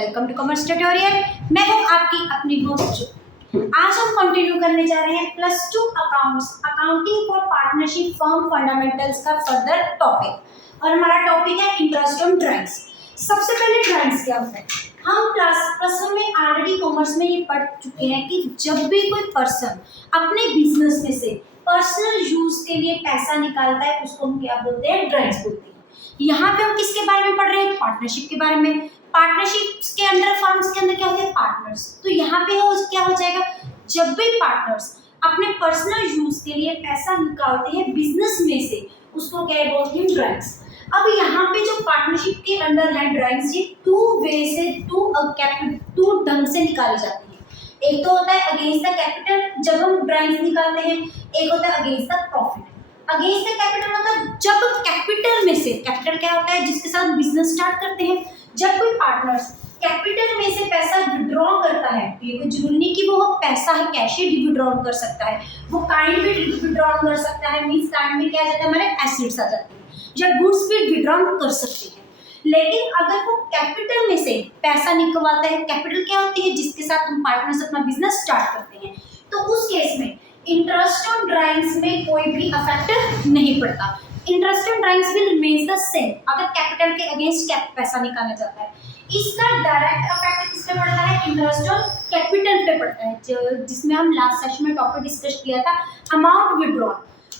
Welcome to commerce tutorial. मैं हूं आपकी अपनी होस्ट। आज हम कंटिन्यू करने जा रहे हैं +2 accounts accounting for partnership firm fundamentals का फर्दर टॉपिक, और हमारा टॉपिक है इंटरेस्ट ऑन ड्राइंग्स। सबसे पहले ड्राइंग्स क्या होता है, हम क्लास +1 में ऑलरेडी कॉमर्स में ये पढ़ चुके हैं कि जब भी कोई पर्सन अपने बिजनेस में से पर्सनल यूज के लिए पैसा निकालता है उसको हम क्या बोलते हैं, ड्राइंग्स बोलते हैं। यहाँ पे हम किसके बारे में पढ़ रहे हैं, पार्टनरशिप के बारे में। पार्टनरशिप के अंदर, फर्म्स के अंदर क्या होते हैं, पार्टनर्स। तो यहाँ पे क्या हो जाएगा, जब भी पार्टनर्स अपने पर्सनल यूज के लिए पैसा निकालते हैं बिजनेस में से, उसको क्या बोलते हैं, ड्राइंग्स। अब यहाँ पे जो पार्टनरशिप के अंडर है ड्राइंग्स, ये टू ढंग से निकाली जाती है। एक तो होता है अगेंस्ट द कैपिटल, जब हम ड्राइंग्स निकालते हैं। एक होता है against the profit. Against the capital मतलब जब कैपिटल में से, कैपिटल क्या होता है जिसके साथ बिजनेस स्टार्ट करते हैं, जब कोई पार्टनर्स कैपिटल में से पैसा विड्रॉ करता है, ये कोई जरूरी नहीं कि वो पैसा है कैश ही विड्रॉ कर सकता है, वो काइंड भी विड्रॉ कर सकता है। मींस काइंड में क्या आ जाता है, हमारे एसेट्स आ जाते हैं, या गुड्स भी विड्रॉ कर सकते हैं। लेकिन अगर वो कैपिटल में से पैसा निकलवाता है, कैपिटल क्या होती है जिसके साथ हम पार्टनर्स अपना बिजनेस स्टार्ट करते हैं, तो उस केस में इंटरेस्ट ऑन ड्राइंग्स में कोई भी इफेक्ट नहीं पड़ता। Interest on drawings will remains the same अगर कैपिटल के अगेंस्ट पैसा निकाला जाता है। इसका डायरेक्ट इफेक्ट किस पे पड़ता है, इंटरेस्ट ऑन कैपिटल पे पड़ता है, जिसमें हम लास्ट सेशन में टॉपिक डिस्कस किया था, अमाउंट विड्रॉल।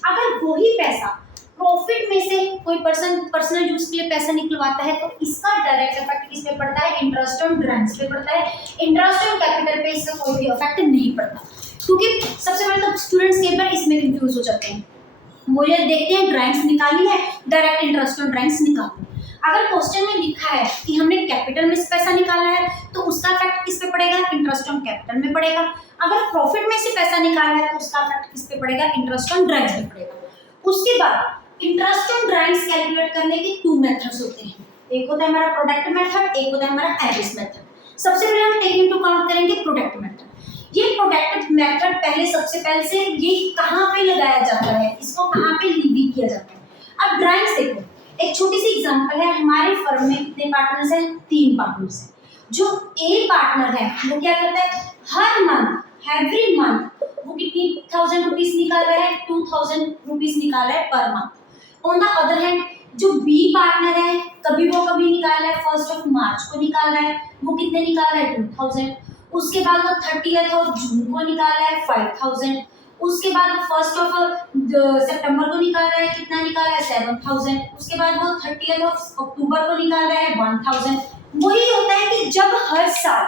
अगर वही पैसा प्रॉफिट में से कोई पर्सनल यूज के लिए पैसा निकलवाता है, तो इसका डायरेक्ट इफेक्ट किस पे पड़ता है, इंटरेस्ट ऑन ड्राइंग्स पे पड़ता है। इंटरेस्ट ऑन कैपिटल पे इसका कोई भी इफेक्ट नहीं पड़ता, क्योंकि सबसे पहले तो स्टूडेंट्स के बार इसमें कंफ्यूज हो जाते हैं। वो ये देखते हैं ड्राइंग्स निकाली है, डायरेक्ट इंटरेस्ट ऑन ड्राइंग्स निकालो। अगर क्वेश्चन में लिखा है कि हमने कैपिटल में से पैसा निकाला है, तो उसका इफेक्ट किस पे पड़ेगा, इंटरेस्ट ऑन कैपिटल में पड़ेगा। अगर प्रॉफिट में से पैसा निकाला है, तो उसका इफेक्ट किस पे पड़ेगा, इंटरेस्ट ऑन ड्राइंग्स में पड़ेगा। उसके बाद इंटरेस्ट ऑन ड्राइंग्स कैलकुलेट करने के 2 मेथड्स होते हैं। एक होता है हमारा प्रोडक्ट मेथड, एक होता है हमारा एवरेज मेथड। सबसे पहले हम टेक इनटू अकाउंट करेंगे प्रोडक्ट मेथड। ये प्रोडक्ट मेथड सबसे पहले से ये कहाँ पे लगाया जाता है, इसको कहाँ पे लीवी किया जाता है। अब ड्राइंग्स देखो, एक छोटी सी एग्जांपल है, हमारे फर्म में कितने पार्टनर्स हैं, 3 पार्टनर्स हैं। जो ए पार्टनर है वो क्या करता है, हर मंथ, एवरी मंथ वो कितनी 1000 रुपीज निकाल रहा है, 2000 रुपीज निकाल रहा है per month. On the other hand जो बी पार्टनर है, कभी निकाल रहा है 1 मार्च को निकाल रहा है, वो कितने निकाल रहा है, 2000। उसके बाद वो 30 जून को निकाल रहा है 5000। उसके बाद 1 सितंबर को निकाल रहा है, कितना निकाल रहा है, 7000। उसके बाद वो 30 अक्टूबर को निकाल रहा है 1000। वही होता है कि जब हर साल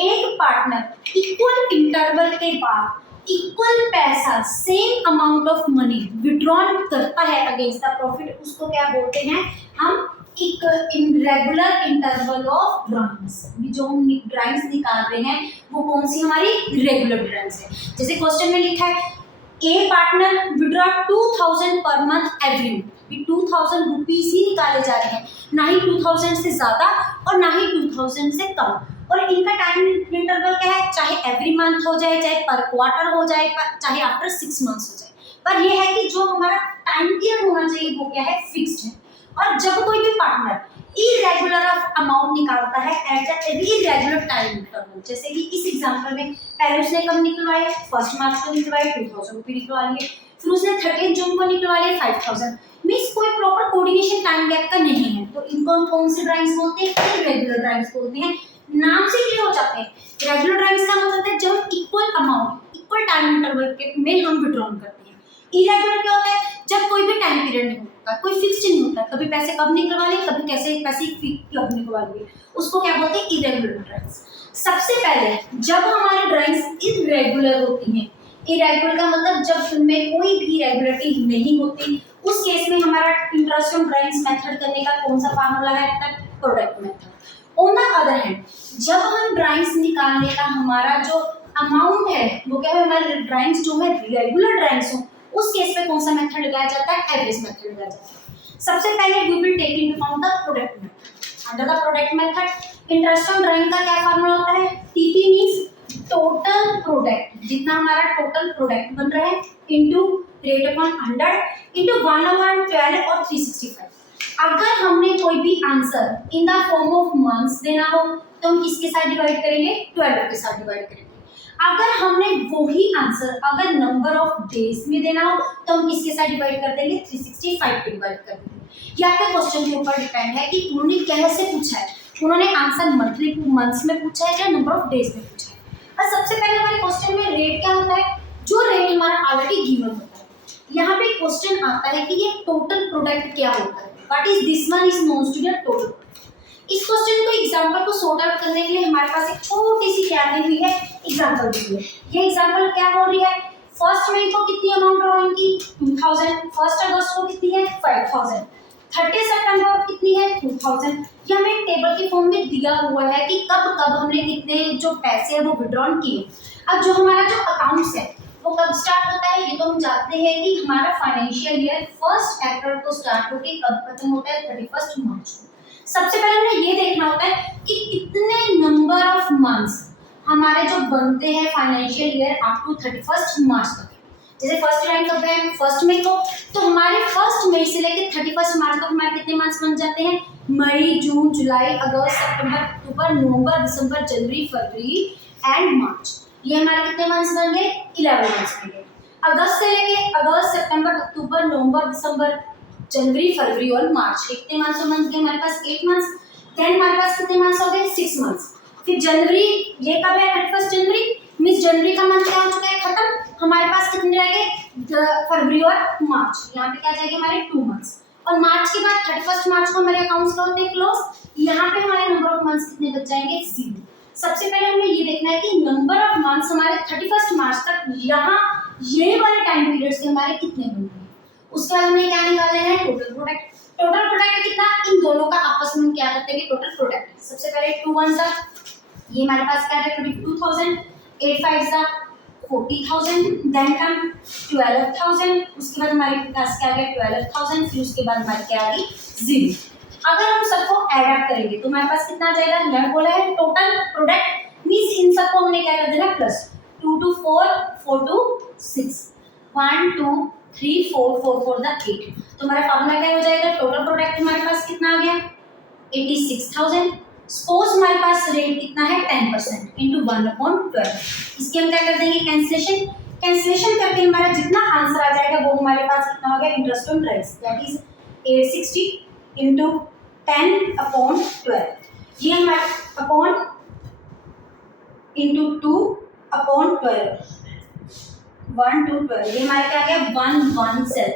एक पार्टनर इक्वल इंटरवल के बाद इक्वल पैसा, same amount of money withdrawn करता है अगेंस्ट द प्रॉफिट, उसको क्या बोलते हैं हम, एक रेगुलर इंटरवल ऑफ ड्राइंग्स। जो हम ड्राइंग्स निकाल रहे हैं वो कौन सी हमारी रेगुलर ड्राइंग्स है। जैसे क्वेश्चन में लिखा है ए partner withdraw 2000 per month every month, 2000 rupees ही निकाले जा रहे हैं, ना ही 2000 से ज्यादा और ना ही 2000 से कम। और इनका टाइम इंटरवल क्या है, चाहे एवरी मंथ हो जाए, चाहे पर क्वार्टर हो जाए, चाहे आफ्टर 6 मंथ्स हो जाए, पर यह है कि जो हमारा टाइम पीरियड होना चाहिए वो क्या है, फिक्स्ड है। और जब कोई भी पार्टनर इरेगुलर अमाउंट निकालता है at the irregular time interval, जैसे कि इस एग्जांपल में पहले उसने कब निकलवाए, 1 मार्च को निकलवाए 2000 रुपये निकलवा लिए, फिर उसने 30 जून को निकलवा लिए 5000। मीन्स कोई प्रॉपर कोऑर्डिनेशन टाइम गैप का नहीं है, तो इनको हम कौन सी ड्राइंग्स बोलते हैं, इरेगुलर ड्राइंग्स बोलते हैं। नाम से क्लियर हो जाते हैं। रेगुलर ड्राइंग्स का मतलब है जब equal amount equal time interval के में हम विड्रॉ करते हैं। इरेगुलर क्या होता है, जब कोई भी टाइम पीरियड नहीं होता, कोई फिक्स्ड नहीं होता, कभी पैसे कब निकलवा ले, कभी कैसे पैसे कब निकलवा लिए, उसको क्या बोलते हैं, इरेगुलर ड्राइंग्स। सबसे पहले जब हमारी ड्राइंग्स इरेगुलर होती हैं, इरेगुलर का मतलब जब उनमें कोई भी रेगुलरिटी नहीं होती, उस केस में हमारा इंटरेस्ट ऑन ड्राइंग्स मेथड करने का कौन सा फार्मूला है, product method. On the other hand जब हम ड्राइंग्स निकालने का हमारा जो अमाउंट है वो क्या है, हमारे ड्राइंग्स जो है रेगुलर ड्राइंग्स हो, उस केस में कौन सा मेथड लगाया जाता है, एवरेज मेथड लगाया जाता है। सबसे पहले we will take into account the product method. Under the product method interest on drawing का क्या फार्मूला होता है, टीपी मींस टोटल प्रोडक्ट, जितना हमारा टोटल प्रोडक्ट बन रहा है इनटू रेट अपॉन 100 इनटू 1/12 और 365। अगर हमने कोई भी answer in the form of months देना हो तो हम किसके साथ डिवाइड करेंगे, 12 के साथ डिवाइड करेंगे। अगर हमने वही आंसर अगर नंबर ऑफ डेज में देना हो तो हम किसके साथ डिवाइड कर देंगे, 365 पे डिवाइड कर देंगे। ये आपके क्वेश्चन के ऊपर डिपेंड है कि उन्होंने कैसे पूछा है, उन्होंने आंसर मंथली मंथ्स में पूछा है या नंबर ऑफ डेज में पूछा है। और सबसे पहले हमारे क्वेश्चन में रेट क्या होता है, जो रेट हमारा ऑलरेडी गिवन होता है। यहाँ पे क्वेश्चन आता है कि ये टोटल प्रोडक्ट क्या होता है, what is this one is known to the total. इस क्वेश्चन को एग्जांपल को सॉर्ट आउट करने के लिए हमारे पास एक छोटी सी क्या दी हुई है, एग्जांपल दी हुई है। ये एग्जांपल क्या बोल रही है, फर्स्ट मई को कितनी अमाउंट ड्रॉइंग की 2000, फर्स्ट अगस्त को कितनी है 5000, 30 सितंबर को कितनी है 2000। ये हमें टेबल के फॉर्म में दिया हुआ है कि कब कब हमने कितने जो पैसे हैं वो विड्रॉन किए। अब जो हमारा जो अकाउंट्स है वो कब स्टार्ट होता है, ये तो हम जानते हैं कि हमारा फाइनेंशियल ईयर 1 अप्रैल को स्टार्ट होकर कब खत्म होता है 31 मार्च को। सबसे पहले हमें ये देखना होता है कि कितने नंबर ऑफ मंथ्स हमारे जो बनते हैं फाइनेंशियल ईयर अप टू 31 मार्च तक। जैसे फर्स्ट लाइन कब है, 1 मई को, तो हमारे 1 मई से लेकर 31 मार्च तक हमारे कितने मंथ्स बन जाते हैं, मई, जून, जुलाई, अगस्त, सितंबर, अक्टूबर, नवंबर, दिसंबर, जनवरी, फरवरी एंड मार्च। ये हमारे कितने मंथ्स बन गए, 11 मंथ्स बन गए। अगस्त से लेके अगस्त, सितंबर, अक्टूबर, नवंबर, दिसंबर, जनवरी, फरवरी और मार्च, कितने मंथ्स गए हमारे पास, 8 मंथ्स। देन हमारे पास कितने मंथ्स हो गए, 6 मंथ्स। फिर जनवरी, ये कब है 31 जनवरी, मींस जनवरी का मंथ क्या हो चुका है खत्म। हमारे पास कितने रह गए, फरवरी और मार्च, यहाँ पे क्या जाएगा हमारे 2 मंथ्स। और मार्च के बाद 31 मार्च को हमारे अकाउंट्स का होते हैं क्लोज। यहाँ पे हमारे नंबर ऑफ मंथ्स कितने बच जाएंगे, 0। सबसे पहले हमें ये देखना है कि नंबर ऑफ मंथ्स हमारे 31 मार्च तक यहाँ ये वाले टाइम पीरियड से हमारे कितने बन गए। उसके बाद हमें क्या निकालना है, टोटल प्रोडक्ट। टोटल प्रोडक्ट कितना, इन दोनों का आपस में हम क्या करते हैं, टोटल प्रोडक्ट। सबसे पहले 2 1 सा, ये हमारे पास क्या है 22,000, 8 5 सा 40,000, देन कम 12,000, उसके बाद हमारे पास क्या है 12,000, फिर उसके बाद हमारे क्या आ गई 0। अगर हम सबको ऐड अप करेंगे तो हमारे पास कितना आ जाएगा, यहाँ बोला है टोटल प्रोडक्ट मींस इन सबको हमने क्या कर देना प्लस, 2 2 4 4 2 6 1 2 3 4 4 4 द 8। तो हमारा फॉर्मूला क्या हो जाएगा, टोटल प्रोडक्ट हमारे पास कितना आ गया 86,000। सपोज हमारे पास रेट कितना है 10% इंटू 1/12। इसके हम क्या कर देंगे कैंसिलेशन, कैंसिलेशन करके हमारा जितना आंसर आ जाएगा वो हमारे पास कितना हो गया, interest on rights that is 860 into 10/12। ये हमारा अपॉन इंटू 2/12 1 2 12, ये हमारे क्या आ गया 117।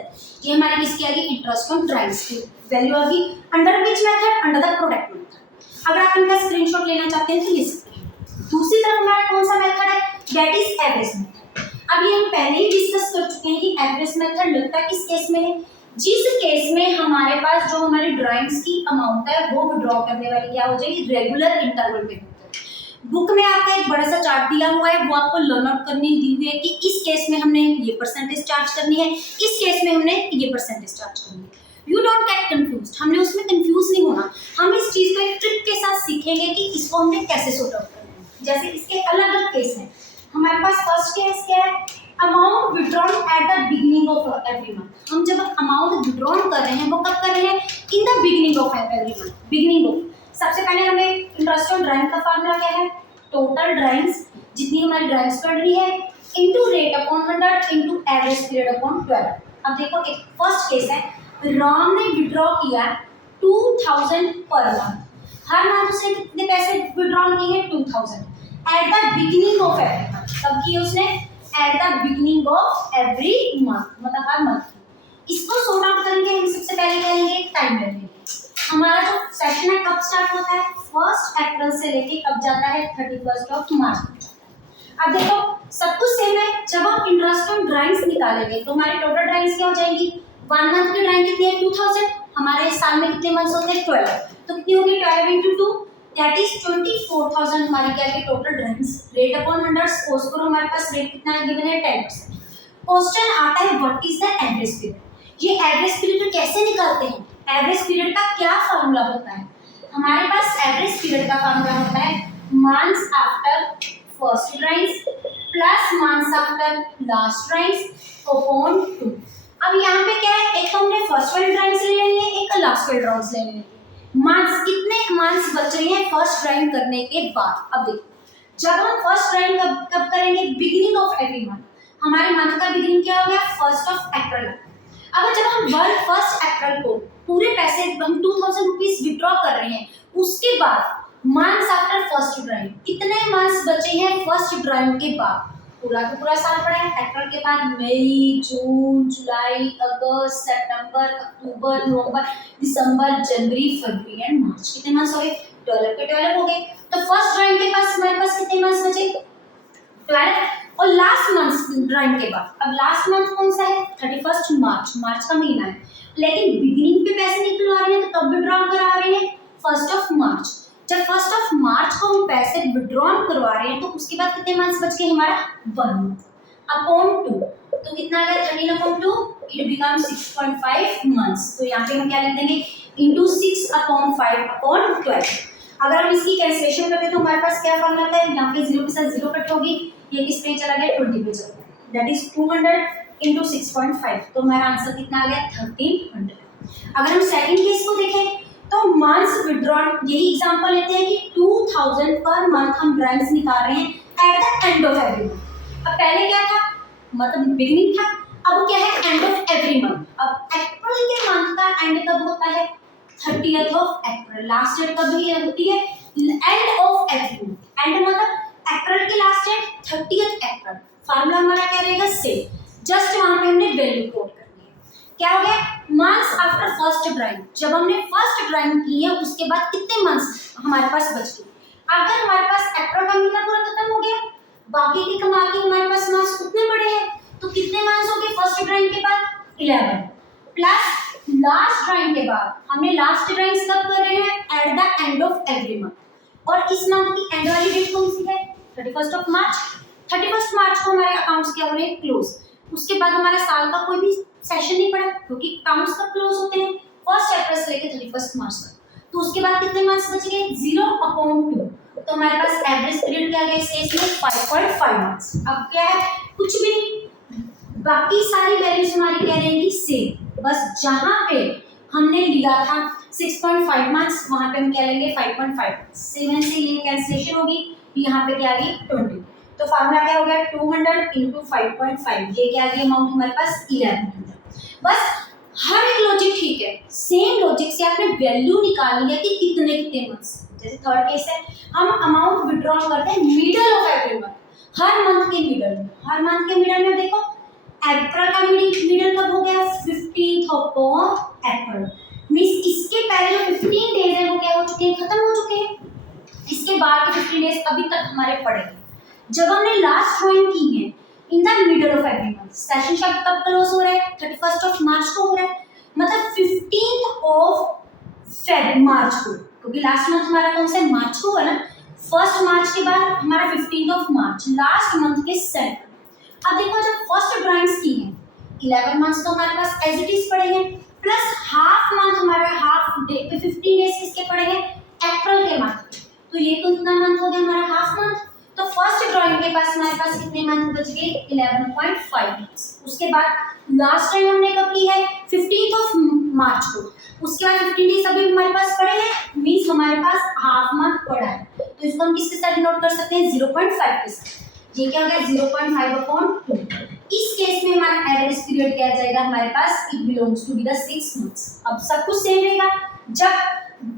ये हमारे किसकी आ गई, इंटरेस्ट ऑन राइट्स की वैल्यू आ गई। Under which method, under the product method. अगर आप इनका स्क्रीनशॉट लेना चाहते हैं तो ले सकते हैं। दूसरी तरफ हमारा कौन सा मेथड है, दैट इज एवरेज मेथड। अब ये हम पहले ही डिस्कस कर चुके हैं कि एवरेज मेथड लगता किस केस में है, जिस केस में हमारे पास जो हमारी ड्राइंग्स की अमाउंट है वो विड्रॉ करने वाली क्या हो जाएगी, रेगुलर इंटरवल पे होता है। बुक में आपका एक बड़ा सा चार्ट दिया हुआ है, वो आपको लर्न आउट करनी दी हुई है कि इस केस में हमने ये परसेंटेज चार्ज करनी है, इस केस में हमने ये परसेंटेज चार्ज करनी है। यू डोंट गेट कंफ्यूज्ड, हमने उसमें कंफ्यूज नहीं होना। हम इस चीज को एक ट्रिक के साथ सीखेंगे कि इसको हमने कैसे सॉर्ट आउट करना है। जैसे इसके अलग अलग केस हैं, हमारे पास फर्स्ट केस क्या है, amount withdrawn at the beginning of every month. हम जब अमाउंट विड्रॉन कर रहे हैं वो कब कर रहे हैं, in the beginning of every month, beginning of. सबसे पहले हमें इंटरेस्ट ऑन ड्राइंग का फार्मूला क्या है, टोटल ड्राइंग्स जितनी हमारी ड्राइंग्स पड़ रही है into rate upon 100 into average period upon 12। अब देखो एक फर्स्ट केस है, राम ने विड्रॉ किया 2000 पर मंथ, हर मंथ उसने कितने पैसे विड्रॉ किए 2000 at the beginning of every month. कब किए उसने, at the beginning of every month, मतलब हर मंथ। इसको सॉर्ट आउट करेंगे हम सबसे पहले करेंगे टाइम लेंगे। हमारा जो सेशन है कब स्टार्ट होता है, 1 अप्रैल से लेके कब जाता है 31 मार्च तक जाता है। अब देखो सब कुछ सेम है, जब हम इंटरेस्ट ऑन ड्राइंग्स निकालेंगे तो हमारी टोटल ड्राइंग्स क्या हो जाएंगी, 1 मंथ की ड्राइंग कितनी है 2000, हमारे साल में कितने मंथ्स होते हैं 12, तो कितनी होगी 12 इंटू 2 दैट इज 24,000 हमारी क्या है total drawings. Rate upon 100 suppose करो हमारे पास रेट कितना है गिवन है 10%। क्वेश्चन आता है what is the average period. ये एवरेज पीरियड कैसे निकालते हैं, एवरेज पीरियड का क्या फार्मूला होता है, हमारे पास एवरेज पीरियड का फार्मूला होता है months after first drawings plus months after last drawings upon 2। अब यहाँ पे क्या है, एक तो हमने फर्स्ट वाले ड्राइंग्स ले लेनी है, एक लास्ट वाले ड्राइंग्स ले लेनी है। मार्क्स कितने मार्क्स बच रहे हैं फर्स्ट ड्राइंग करने के बाद। अब देखो, जब हम फर्स्ट ड्राइंग कब करेंगे, बिगिनिंग ऑफ एवरी मंथ। हमारे मंथ का बिगिनिंग क्या हो गया, 1 अप्रैल। अब जब हम 1 अप्रैल को पूरे पैसे हम 2000 रुपीज विड्रॉ कर रहे हैं, उसके बाद मंथ्स आफ्टर फर्स्ट ड्राइंग कितने मंथ्स बचे हैं फर्स्ट ड्राइंग के बाद, पूरा का पूरा साल पड़ा है। अप्रैल के बाद मई, जून, जुलाई, अगस्त, सितंबर, अक्टूबर, नवंबर, दिसंबर, जनवरी, फरवरी एंड मार्च। कितने मंथ्स हो गए, 12 के 12 हो गए। तो फर्स्ट ड्राइंग के पास हमारे पास कितने मंथ्स बचे, 12। और लास्ट मंथ ड्राइंग के बाद, अब लास्ट मंथ कौन सा है, 31 मार्च, मार्च का महीना है। लेकिन बिगिनिंग पे पैसे निकलवा रहे हैं तो कब विड्रॉ करा रहे हैं, 1 मार्च। जब 1 मार्च को हम पैसे विड्रॉ करवा रहे हैं तो उसके बाद कितने मंथ्स बच गए हमारा, 1 मंथ अपॉन 2। तो कितना आ गया, 13/2, इट बिकम 6.5 मंथ्स। तो यहाँ पे हम क्या लिख देंगे, इंटू 6/5/12। अगर हम इसकी कैंसिलेशन करते तो हमारे पास क्या फॉर्मूला था, यहाँ पे 0 के साथ 0 कट होगी, ये किस पे चला गया, 20 पे चला गया, दैट इज 200 इंटू 6.5। तो हमारा आंसर कितना आ गया, 1300। अगर हम सेकंड केस को देखें तो मंथ्स विड्रॉल, यही एग्जांपल लेते हैं कि 2000 पर मंथ हम ड्राइंग्स निकाल रहे हैं at the end of every month. अब पहले क्या था, मतलब बिगिनिंग था, अब क्या है, एंड ऑफ एवरी मंथ। अब अप्रैल के मंथ का एंड कब होता है, 30th of April. Last date कब ही होती है, end of every month. And मतलब अप्रैल की लास्ट डेट 30th अप्रैल। फार्मूला हमारा क्या रहेगा, सेम, जस्ट वहां पे हमने वैल्यू कोड करनी है। क्या हो गया, मंथ्स आफ्टर फर्स्ट ड्राइंग, जब हमने फर्स्ट ड्राइंग की है उसके बाद कितने मंथ्स हमारे पास बच गए। अगर हमारे पास अप्रैल का महीना पूरा खत्म हो गया, बाकी की कमा के हमारे पास मंथ्स उतने बड़े हैं, तो कितने मंथ्स हो गए फर्स्ट ड्राइंग के बाद, 11 प्लस लास्ट ड्राइंग के बाद। हमने लास्ट ड्राइंग कब कर रहे हैं, at the end of every month, और इस मंथ की एंड वाली डेट कौन सी है, 31 मार्च। 31 मार्च को हमारे अकाउंट्स क्या हो रहे हैं, क्लोज। उसके बाद हमारा साल का कोई भी सेशन नहीं पड़ा, क्योंकि अकाउंट्स कब क्लोज होते हैं, 1 अप्रैल से लेकर 31 मार्च तक। तो उसके बाद कितने मंथ्स बच गए, 0/2। तो हमारे पास एवरेज पीरियड क्या गया इस में, 5.5 मंथ्स। अब क्या है, कुछ भी नहीं, बाकी सारी वैल्यूज हमारी कह रहे हैं कि सेम, बस जहां पे हमने लिया था 6.5 मंथ्स, वहां पे हम क्या लेंगे, 5.5। 7 से ये कैंसिलेशन होगी, यहाँ पे क्या आ गई, 20। तो फार्मूला क्या हो गया, 200 इंटू 5.5, ये क्या आ गया अमाउंट हमारे पास, 1100। बस हर एक लॉजिक ठीक है, सेम लॉजिक से आपने वैल्यू निकालनी है कि कितने कितने मंथ्स। जैसे थर्ड केस है, हम अमाउंट विड्रॉ करते हैं middle of every month, her month के मिडल में। हर मंथ के मिडल में देखो, अप्रैल का मिडल कब हो गया, 15th ऑफ अप्रैल। मींस इसके पहले जो 15 डेज है वो क्या हो चुके हैं, खत्म हो चुके हैं। इसके बाद के 15 डेज अभी तक हमारे पड़ेंगे। जब हमने लास्ट ड्राइंग की है in the middle of every month, session शब्द कब क्लोज हो रहा है, 31 मार्च को हो रहा है, मतलब 15 मार्च को, क्योंकि लास्ट मंथ हमारा कौन सा मार्च को है ना। 1 मार्च के बाद हमारा 15 मार्च, लास्ट मंथ के सेंटर। अब देखो, जब फर्स्ट ड्राइंग्स की है 11 मंथ्स तो हमारे पास एज इट इज पड़े हैं, प्लस हाफ मंथ हमारा, हाफ डे पे 15 डेज किसके पड़े हैं, अप्रैल के मंथ। तो ये तो कितना मंथ हो गया हमारा, हाफ मंथ। तो फर्स्ट ड्राइंग के पास हमारे पास कितने मंथ बच गए, 11.5 मंथ्स। उसके बाद लास्ट टाइम हमने कब की है, 15th मार्च को। उसके बाद 15 डेज अभी हमारे पास पड़े हैं, मींस हमारे पास हाफ मंथ पड़ा है। तो इसको हम किसके साथ नोट कर सकते हैं, 0.5 के साथ। ये क्या हो गया, 0.5/2। इस केस में हमारा एवरेज पीरियड क्या आ जाएगा हमारे पास, it belongs to be the 6 months. अब सब कुछ सेम रहेगा, जब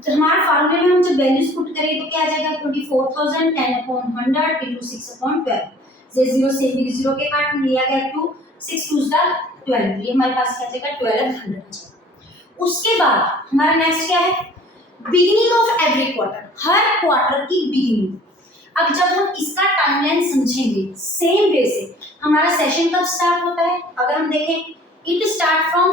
हमारे फार्मूले में हम जब वैल्यूज पुट करें तो क्या आ जाएगा, 24,000 10/100 इंटू 6/12। जे 0 से 0 के काट लिया गया 2, 6 2s द 12, ये हमारे पास क्या आ जाएगा, 1200। उसके बाद हमारा नेक्स्ट क्या है, beginning of every quarter, her quarter की बिगिनिंग। अब जब हम इसका टाइमलाइन समझेंगे, सेम वे से हमारा सेशन कब स्टार्ट होता है, अगर हम देखें, it start from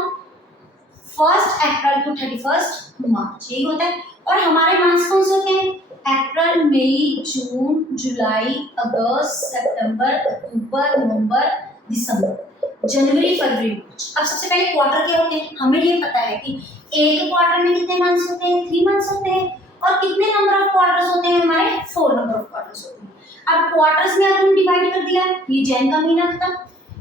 1 April to 31 March, यही होता है। और हमारे मंथ्स कौन से होते हैं, अप्रैल, मई, जून, जुलाई, अगस्त, सितंबर, अक्टूबर, नवंबर, दिसंबर, जनवरी, फरवरी, मार्च। अब सबसे पहले क्वार्टर क्या होते हैं, हमें ये पता है कि एक क्वार्टर में कितने मंथ्स होते हैं, 3 मंथ्स होते हैं। और कितने नंबर ऑफ क्वार्टर्स होते हैं हमारे, 4 नंबर ऑफ क्वार्टर्स होते हैं। अब क्वार्टर्स में अगर हम डिवाइड कर दिया, ये जैन का महीना खत्म,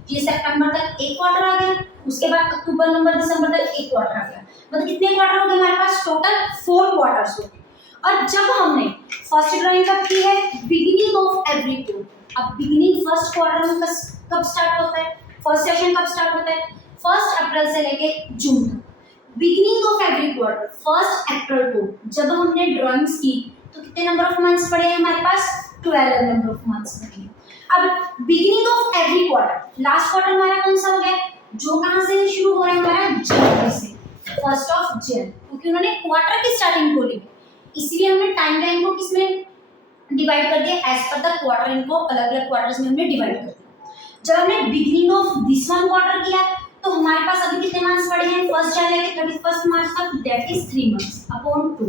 ये सितंबर तक एक क्वार्टर आ गया, उसके बाद अक्टूबर नवंबर दिसंबर तक एक क्वार्टर आ गया, मतलब कितने क्वार्टर हो गए हमारे पास? टोटल 4 क्वार्टर्स हो गए। और जब हमने फर्स्ट ड्राइंग कब की है? Beginning of every quarter. अब बिगिनिंग फर्स्ट क्वार्टर में कब स्टार्ट होता है? फर्स्ट सेशन कब स्टार्ट होता है? 1 अप्रैल से लेके जून तक। बिगिनिंग ऑफ एवरी क्वार्टर 1 अप्रैल को जब हमने ड्राइंग्स की तो कितने नंबर ऑफ मंथ्स पड़े हैं हमारे पास? 12 नंबर ऑफ मंथ्स पड़े हैं। अब beginning of every quarter, last quarter हमारा कौन सा हो गया? जो कहां से शुरू हो रहा है हमारा? जनवरी से, 1 जनवरी, क्योंकि उन्होंने क्वार्टर की स्टार्टिंग बोली, इसलिए हमने टाइम लाइन को किसमें डिवाइड कर दिया? एज पर द क्वार्टर, इनको अलग अलग क्वार्टर्स में हमने डिवाइड कर दिया। जब हमने beginning of this one quarter किया तो हमारे पास अभी कितने मंथ्स पड़े हैं? 1 जनवरी से 31 मार्च तक, दैट इज 3 मंथ्स अपॉन 2,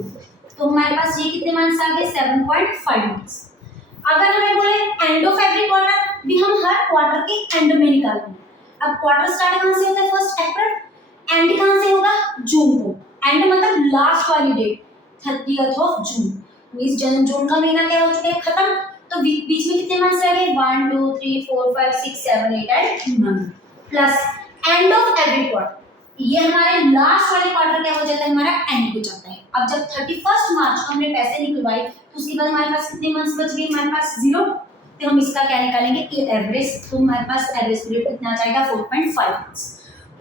तो हमारे पास ये कितने मंथ्स आ गए? 7.5 मंथ्स। अगर हमें बोले एंड ऑफ एवरी क्वार्टर, भी हम हर क्वार्टर के एंड में निकालेंगे। अब क्वार्टर स्टार्ट कहां से होता है? 1 अप्रैल, एंड कहां से होगा? जून को। एंड मतलब लास्ट वाली डेट 30th ऑफ जून। इस जून का महीना क्या हो चुका है? खत्म। तो बीच में कितने मंथ्स रह गए? 1 2 3 4 5 6 7 8 and 9 plus end of every quarter, ये हमारे लास्ट वाले क्वार्टर क्या हो जाता है? हमारा एंड हो जाता है। अब जब 31 मार्च को हमने पैसे निकलवाए तो उसके बाद हमारे पास कितने मंथ्स बच गए? हमारे पास 0, तो हम इसका क्या निकालेंगे? एवरेज, तो हमारे पास एवरेज पीरियड कितना आ जाएगा? 4.5 मंथ्स।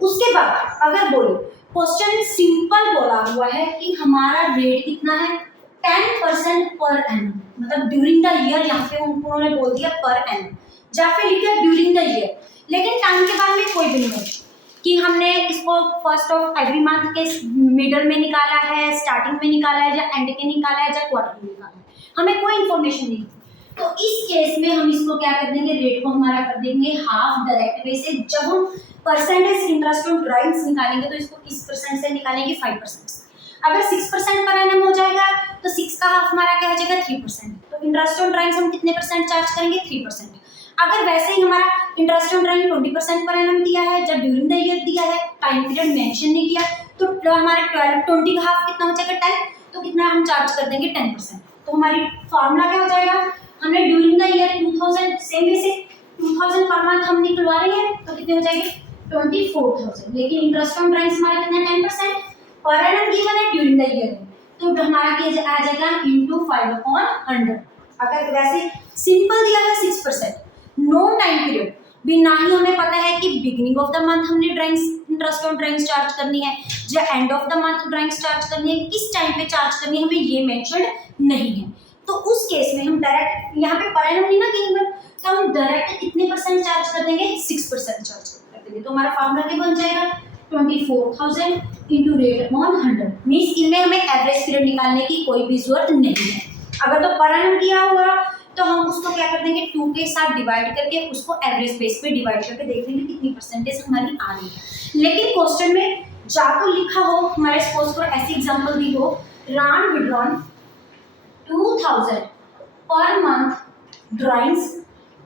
उसके बाद अगर बोलो, क्वेश्चन सिंपल बोला हुआ है कि हमारा रेट कितना है? 10% पर एनम, मतलब ड्यूरिंग द ईयर, यहाँ पे उन्होंने बोल दिया पर एनम, या फिर लिखा ड्यूरिंग द ईयर, लेकिन टाइम के बारे में कोई भी नहीं कि हमने इसको 1 ऑफ एवरी मंथ के मिडल में निकाला है, स्टार्टिंग में निकाला है, या एंड के निकाला है, या क्वार्टर में निकाला है, हमें कोई इन्फॉर्मेशन नहीं। तो इस केस में हम इसको क्या कर देंगे? रेट को हमारा कर देंगे हाफ डायरेक्ट वे से। जब हम परसेंटेज इंटरेस्ट ऑन ड्राइंग्स निकालेंगे तो इसको किस परसेंट से निकालेंगे? 5% से। अगर 6% पर एनम हो जाएगा तो 6 का हाफ हमारा क्या हो जाएगा? 3%। तो इंटरेस्ट ऑन ड्राइंग्स हम कितने परसेंट चार्ज करेंगे? 3%। अगर वैसे ही हमारा interest on drawing 20% per annum दिया है, जब ड्यूरिंग द ईयर दिया है, टाइम पीरियड मेंशन नहीं किया, तो हमारे 20 का हाफ कितना हो जाएगा? 10, तो कितना हम चार्ज कर देंगे? 10%। तो हमारी फॉर्मूला क्या हो जाएगा? हमने during the year 2000 same way से 2000 पर मंथ हम निकलवा रहे हैं तो कितने हो जाएंगे? 24,000, लेकिन इंटरेस्ट ऑन ड्राइंग्स हमारा कितना? 10% पर एनम गिवन है ड्यूरिंग द ईयर, तो हमारा क्या आ जाएगा? इनटू 5/100। अगर वैसे सिंपल दिया है 6%, नो टाइम पीरियड, भी ना ही हमें पता है कि बिगिनिंग ऑफ द मंथ हमने drawings interest on drawings charge करनी है या end of the month drawings charge करनी है, किस टाइम पे चार्ज करनी है हमें ये मेंशन नहीं है। तो उस केस में हम डायरेक्ट यहाँ पे पर एनम नहीं ना गिवन, तो हम डायरेक्ट कितने परसेंट चार्ज कर देंगे? 6% चार्ज कर देंगे। तो हमारा फार्मूला क्या बन जाएगा? 24,000 इंटू रेट अपॉन 100, मीन्स इनमें हमें एवरेज पीरियड निकालने की कोई भी जरूरत नहीं है। अगर तो पर एनम किया हुआ तो हम उसको क्या कर देंगे? 2 के साथ डिवाइड करके उसको एवरेज बेस पे डिवाइड करके देख लेंगे कितनी परसेंटेज हमारी आ रही है। लेकिन क्वेश्चन में जा तो लिखा हो, हमारे सपोज को ऐसी एग्जांपल दी हो, रान withdrawn 2000 per month drawings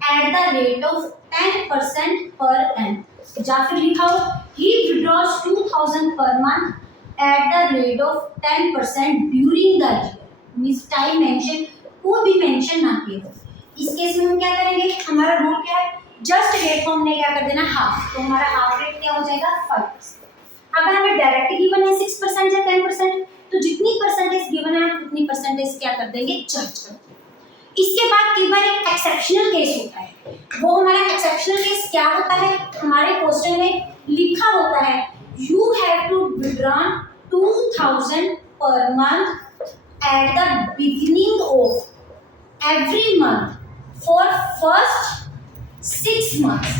at the rate of 10% per annum, या फिर लिखा हो ही withdraws 2000 per month at the rate of 10% during the year, means time mention कोई भी मेंशन ना किया। इस केस में हम क्या करेंगे? हमारा रूल क्या है? जस्ट रेट को हमने क्या कर देना? हाफ, तो हमारा हाफ रेट क्या हो जाएगा? 5%। अगर हमें डायरेक्ट गिवन है 6% या 10%, तो जितनी परसेंटेज गिवन है उतनी परसेंटेज क्या कर देंगे? चार्ज कर देंगे। इसके बाद कई बार एक एक्सेप्शनल केस होता है, वो हमारा एक्सेप्शनल केस क्या होता है? हमारे क्वेश्चन में लिखा होता है you have to withdraw 2000 per month at the beginning of every month for first 6 months,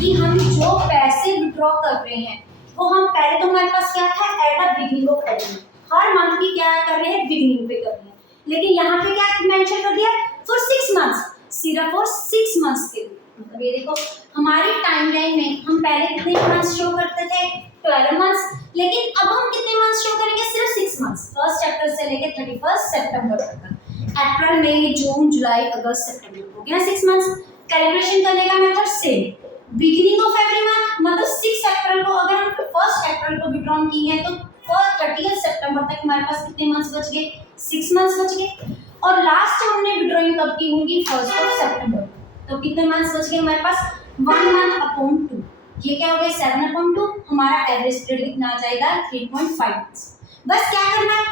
कि हम जो पैसे विड्रॉ कर रहे हैं वो हम पहले तो हमारे पास क्या था? At the beginning of every month, her month की क्या कर रहे हैं? बिगिनिंग पे कर रहे हैं, लेकिन यहाँ पे क्या मेंशन कर दिया? फॉर 6 मंथ्स, सिर्फ फॉर 6 मंथ्स के लिए। मतलब ये देखो हमारी टाइमलाइन में हम पहले कितने मंथ्स शो करते थे? 12 मंथ्स, लेकिन अब हम कितने मंथ्स शो करेंगे? सिर्फ 6 मंथ्स, 1 अप्रैल से लेकर 31 सितंबर तक। अप्रैल, मई, जून, जुलाई, अगस्त, सितंबर हो गया 6 मंथ्स। कैलकुलेशन करने का method same, beginning of every month, मतलब 6 अप्रैल को अगर हम 1 अप्रैल को विड्रॉ की है तो 30 सितंबर तक हमारे पास कितने मंथ्स बच गए? 6 मंथ्स बच गए। और लास्ट हमने विड्रॉइंग कब की होंगी? 1 सितंबर, तो कितने मंथ्स बच गए हमारे पास? 1 मंथ अपॉन 2, ये क्या हो गया 7/2, हमारा एवरेज पीरियड कितना आ जाएगा 3.5 मंथ्स। बस क्या करना है,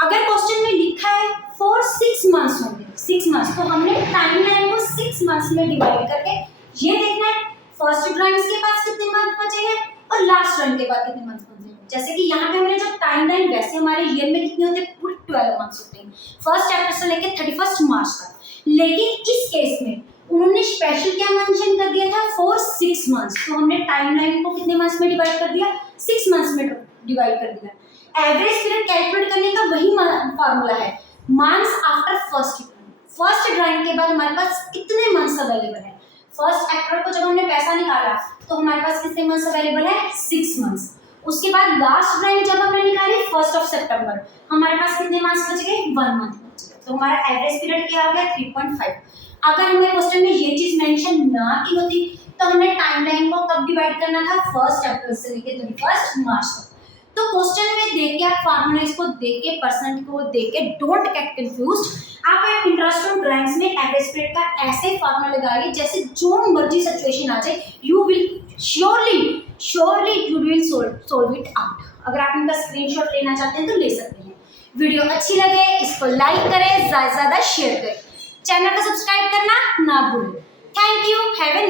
अगर क्वेश्चन में लिखा है फॉर 6 मंथ्स होंगे, 6 मंथ्स, तो हमने टाइमलाइन को 6 मंथ्स में डिवाइड करके ये देखना है फर्स्ट रन के पास कितने मंथ बचे हैं और लास्ट रन के बाद कितने मंथ बचे हैं। जैसे कि यहाँ पे हमने जो टाइमलाइन, वैसे हमारे ईयर में कितने होते हैं, पूरे 12 मंथ्स होते हैं फर्स्ट अप्रैल से लेकर 31 मार्च तक। लेकिन इस केस में उन्होंने स्पेशल क्या मेंशन कर दिया था, फॉर 6 मंथ्स, तो हमने टाइमलाइन को कितने मंथ्स में डिवाइड कर दिया, 6 मंथ्स में डिवाइड कर दिया। एवरेज पीरियड कैलकुलेट करने का वही फार्मूला है, मंथ्स आफ्टर फर्स्ट ड्राइंग के बाद हमारे पास कितने मंथ्स अवेलेबल है। फर्स्ट अप्रैल को जब हमने पैसा निकाला तो हमारे पास कितने मंथ्स अवेलेबल है, 6 मंथ्स। उसके बाद लास्ट ड्राइंग जब हमने निकाली 1 सितंबर, हमारे पास कितने मंथ्स बच गए, 1 मंथ बच गया, तो हमारा एवरेज पीरियड क्या हो गया 3.5। अगर हमें क्वेश्चन में ये चीज मेंशन ना की होती तो हमने टाइमलाइन को कब डिवाइड करना था, 1 अप्रैल से लेकर 31 मार्च तक। तो क्वेश्चन में देख के आप फार्मूलाज को देख के, परसेंट को देख के, डोंट गेट कंफ्यूज्ड। आप इंटरेस्ट ऑफ ड्राइंग्स में एवरेज पीरियड का ऐसे फार्मूला लगाइए जैसे जो मर्जी सिचुएशन आ जाए, you will surely you will solve it out. अगर आप इनका स्क्रीनशॉट लेना चाहते हैं तो ले सकते हैं। वीडियो अच्छी लगे इसको लाइक करें, ज्यादा से ज्यादा शेयर करें, चैनल को सब्सक्राइब करना ना भूलें। Thank you, have a